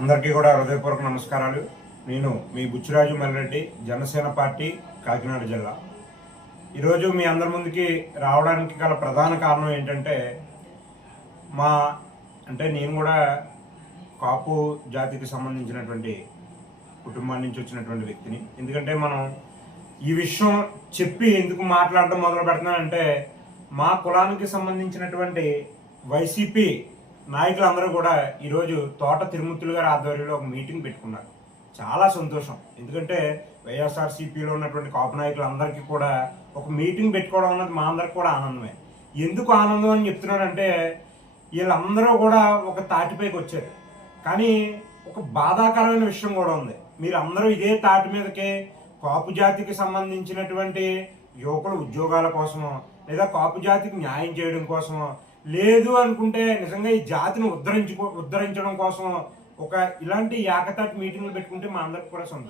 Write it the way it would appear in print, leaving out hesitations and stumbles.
అందరికీ కూడా హృదయపూర్వక నమస్కారాలు. నేను మీ బుచ్చిరాజు మల్రెడ్డి, జనసేన పార్టీ, కాకినాడ జిల్లా. ఈరోజు మీ అందరి ముందుకి రావడానికి గల ప్రధాన కారణం ఏంటంటే, నేను కూడా కాపు జాతికి సంబంధించినటువంటి కుటుంబాన్ని నుంచి వచ్చినటువంటి వ్యక్తిని. ఎందుకంటే మనం ఈ విషయం చెప్పి ఎందుకు మాట్లాడడం మొదలు పెడుతున్నానంటే, మా కులానికి సంబంధించినటువంటి వైసీపీ నాయకులందరూ కూడా ఈరోజు తోట తిరుమూర్తులు గారి ఆధ్వర్యంలో ఒక మీటింగ్ పెట్టుకున్నారు. చాలా సంతోషం. ఎందుకంటే వైఎస్ఆర్సీపీలో ఉన్నటువంటి కాపు నాయకులందరికీ కూడా ఒక మీటింగ్ పెట్టుకోవడం అన్నది మా అందరికి కూడా ఆనందమే. ఎందుకు ఆనందం అని చెప్తున్నానంటే, వీళ్ళందరూ కూడా ఒక తాటిపైకి వచ్చారు. కానీ ఒక బాధాకరమైన విషయం కూడా ఉంది. మీరు అందరూ ఇదే తాటి మీదకే కాపు జాతికి సంబంధించినటువంటి యువకుల ఉద్యోగాల కోసమో, లేదా కాపు జాతికి న్యాయం చేయడం కోసమో, లేదు అనుకుంటే నిజంగా ఈ జాతిని ఉద్ధరించడం కోసం ఇలాంటి ఏకతాటి మీటింగ్లు పెట్టుకుంటే మా అందరికి కూడా సంతోషం.